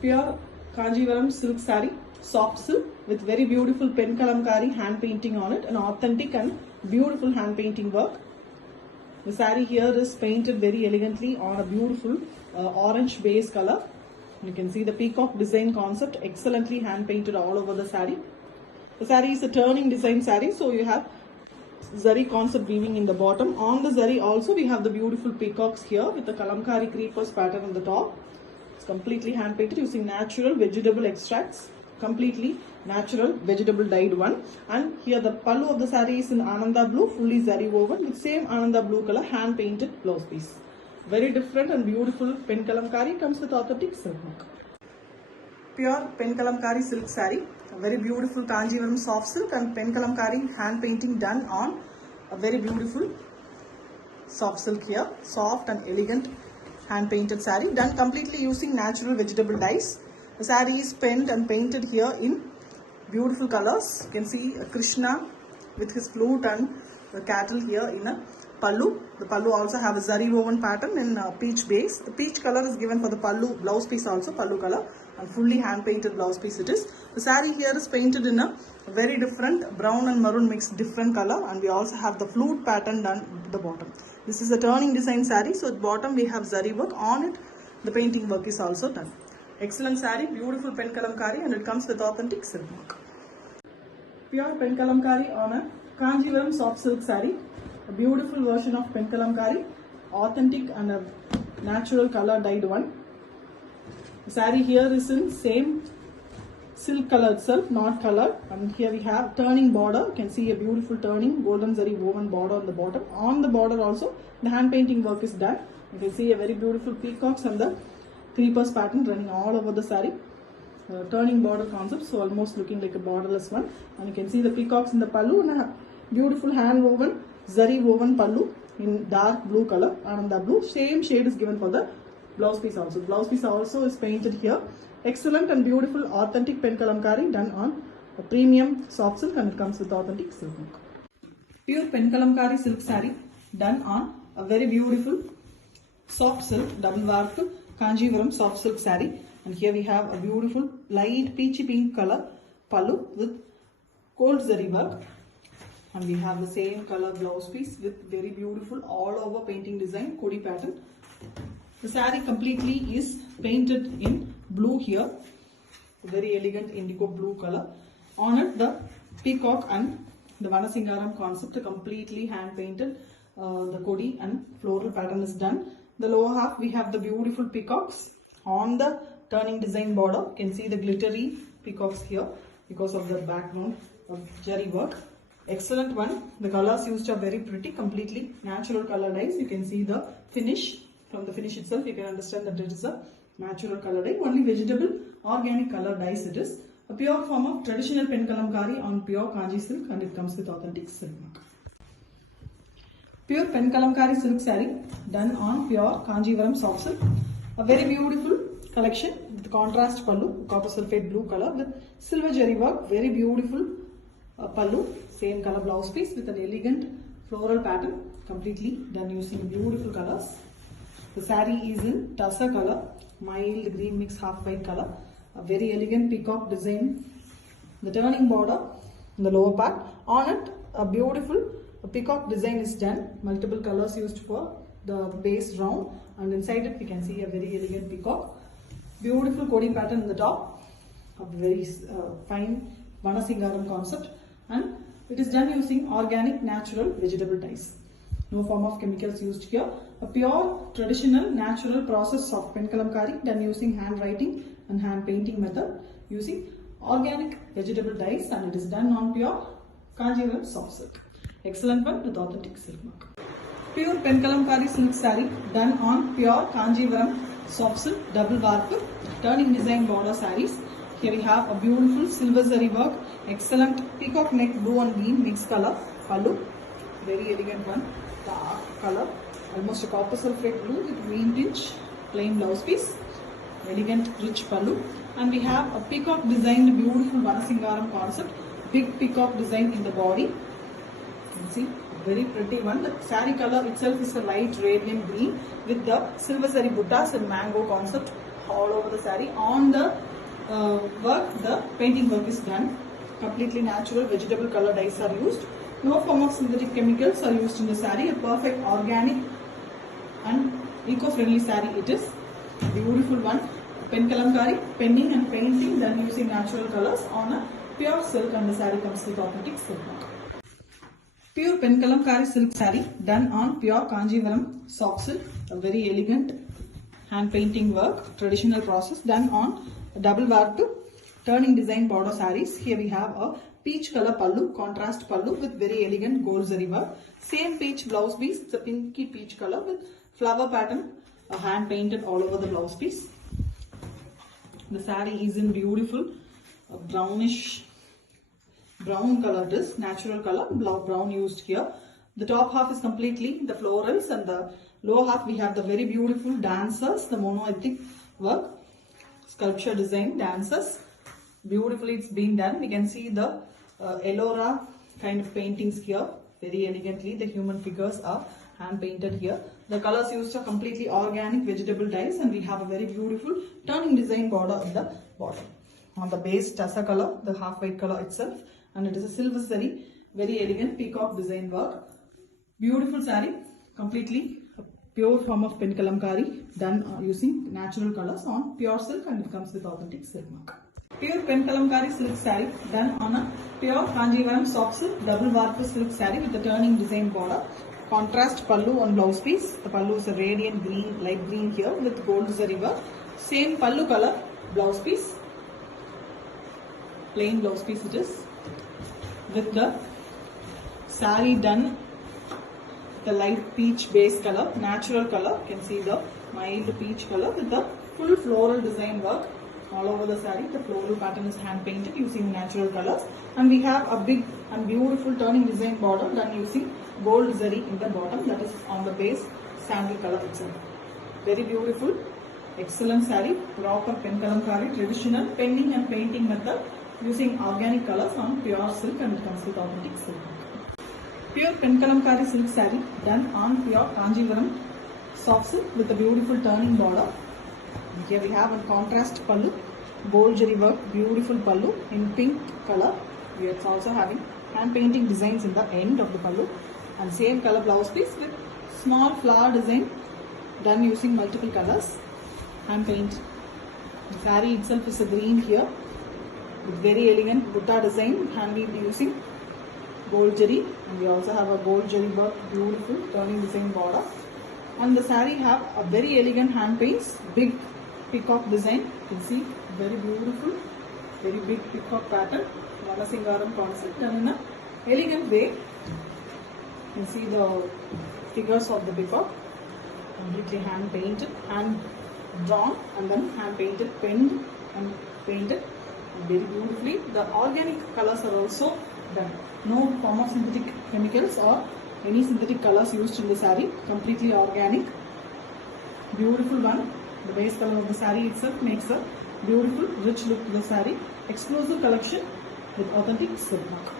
Pure Kanjivaram silk saree, soft silk with very beautiful pen kalamkari hand painting on it, an authentic and beautiful hand painting work. The saree here is painted very elegantly on a beautiful orange base color. You can see the peacock design concept excellently hand painted all over the saree. The saree is a turning design saree, so you have zari concept weaving in the bottom. On the zari also we have the beautiful peacocks here with the kalamkari creepers pattern on the top. It's completely hand painted using natural vegetable extracts, completely natural vegetable dyed one. And here the pallu of the saree is in Ananda blue, fully zari woven with same Ananda blue color hand painted blouse piece. Very different and beautiful pen kalamkari, comes with authentic silk work. Pure pen kalamkari silk saree, a very beautiful Kanjivaram soft silk and pen kalamkari hand painting done on a very beautiful soft silk here, soft and elegant hand painted saree done completely using natural vegetable dyes. The saree is penned and painted here in beautiful colors. You can see Krishna with his flute and the cattle here in a pallu. The pallu also have a zari woven pattern in peach base. The peach color is given for the pallu blouse piece also, pallu color, and fully hand painted blouse piece it is. The saree here is painted in a very different brown and maroon mixed different color, and we also have the flute pattern done at the bottom. This is a turning design saree, so at the bottom we have zari work on it. The painting work is also done. Excellent saree, beautiful pen kalamkari, and it comes with authentic silk work. Pure pen kalamkari on a Kanjivaram soft silk saree. A beautiful version of pen kalamkari, authentic and a natural color dyed one. The saree here is in same silk color itself, not color. And here we have turning border. You can see a beautiful turning golden zari woven border on the bottom. On the border also the hand painting work is done. You can see a very beautiful peacocks and the creepers pattern running all over the saree. Turning border concept, so almost looking like a borderless one. And you can see the peacocks in the pallu and a beautiful hand woven zari woven pallu in dark blue color, Ananda blue. Same shade is given for the blouse piece also. Blouse piece also is painted here. Excellent and beautiful authentic pen kalamkari done on a premium soft silk, and it comes with authentic silk work. Pure pen kalamkari silk saree done on a very beautiful soft silk double warp Kanjivaram soft silk saree. And here we have a beautiful light peachy pink color pallu with gold zari work. And we have the same color blouse piece with very beautiful all over painting design Kodi pattern. The saree completely is painted in blue here, very elegant indigo blue color. On it the peacock and the Vanasingaram concept completely hand painted. The Kodi and floral pattern is done. The lower half we have the beautiful peacocks on the turning design border. You can see the glittery peacocks here because of the background of jari work. Excellent one. The colors used are very pretty, completely natural color dyes. You can see the finish. From the finish itself you can understand that it is a natural color dye. Only vegetable organic color dyes it is. A pure form of traditional pen kalamkari on pure Kanji silk, and it comes with authentic silk work. Pure pen kalamkari silk saree done on pure Kanjivaram soft silk. A very beautiful collection with contrast pallu, copper sulphate blue color with silver jari work. Very beautiful pallu, same color blouse piece with an elegant floral pattern, completely done using beautiful colors. The saree is in tussar color, mild green mix half white color, a very elegant peacock design. The turning border in the lower part, on it a beautiful peacock design is done, multiple colors used for the base round, and inside it we can see a very elegant peacock. Beautiful Kodi pattern in the top, a very fine Vanasingaram concept, and it is done using organic natural vegetable dyes. No form of chemicals used here. A pure traditional natural process of pen kalamkari done using handwriting and hand painting method using organic vegetable dyes, and it is done on pure Kanjivaram soft silk. Excellent one with authentic silk work. Pure pen kalamkari silk saree done on pure Kanjivaram soft silk double warp turning design border sarees. Here we have a beautiful silver zari work, excellent peacock neck blue and green mixed color pallu, very elegant one, dark color, almost a copper sulphate blue with green tinge, plain blouse piece, elegant rich pallu, and we have a peacock designed beautiful Vanasingaram concept, big peacock design in the body. You can see very pretty one. The saree color itself is a light radiant green with the silver zari buttas and mango concept all over the saree. On the work, the painting work is done. Completely natural vegetable color dyes are used. No form of synthetic chemicals are used in the saree. A perfect organic and eco-friendly saree it is. Beautiful one. Pen kalamkari, penning and painting done using natural colors on a pure silk, and the saree comes with authentic silk mark. Pure pen kalamkari silk saree done on pure Kanjivaram soft silk. A very elegant hand painting work, traditional process done on double warp turning design border sarees. Here we have a peach color pallu, contrast pallu with very elegant gold zari work. Same peach blouse piece, it's a pinky peach color with flower pattern, a hand painted all over the blouse piece. The saree is in beautiful brownish brown color. This natural color, brown used here. The top half is completely the florals, and the lower half we have the very beautiful dancers, the monoethnic work, sculpture design dancers. Beautifully it's been done. We can see the Ellora kind of paintings here. Very elegantly the human figures are hand painted here. The colors used are completely organic vegetable dyes, and we have a very beautiful turning design border at the bottom. On the base, tassa color, the half white color itself, and it is a silver zari, very elegant peacock design work. Beautiful saree, completely a pure form of pen kalamkari done using natural colors on pure silk, and it comes with authentic silk mark. Pure pen kalamkari silk saree done on a pure Kanjivaram soft silk double warp silk saree with the turning design border. Contrast pallu on blouse piece. The pallu is a radiant green, light green here with gold zari work. Same pallu color blouse piece. Plain blouse piece it is. With the saree done the light peach base color, natural color. You can see the mild peach color with the full floral design work all over the saree. The floral pattern is hand painted using natural colors, and we have a big and beautiful turning design border done using gold zari in the bottom, that is on the base sandal color itself. Very beautiful, excellent saree, proper pen kalamkari, traditional penning and painting method using organic colors on pure silk, and it comes with authentic silk. Pure pen kalamkari silk saree done on pure Kanjivaram soft silk with a beautiful turning border. Here we have a contrast pallu, gold zari work, beautiful pallu in pink color. We are also having hand painting designs in the end of the pallu, and same color blouse piece with small flower design done using multiple colors, hand paint. The saree itself is a green here with very elegant butta design, hand weaved using gold zari, and we also have a gold zari work, beautiful turning design border. And the saree have a very elegant hand paints, big peacock design. You can see very beautiful, very big peacock pattern, Ranasingaram concept done in a elegant way. You can see the figures of the peacock, completely hand painted, hand drawn, and then hand painted, penned and painted very beautifully. The organic colors are also done. No form of synthetic chemicals or any synthetic colors used in the saree. Completely organic. Beautiful one. The base color of the saree itself makes a beautiful, rich look to the saree. Exclusive collection with authentic silk mark.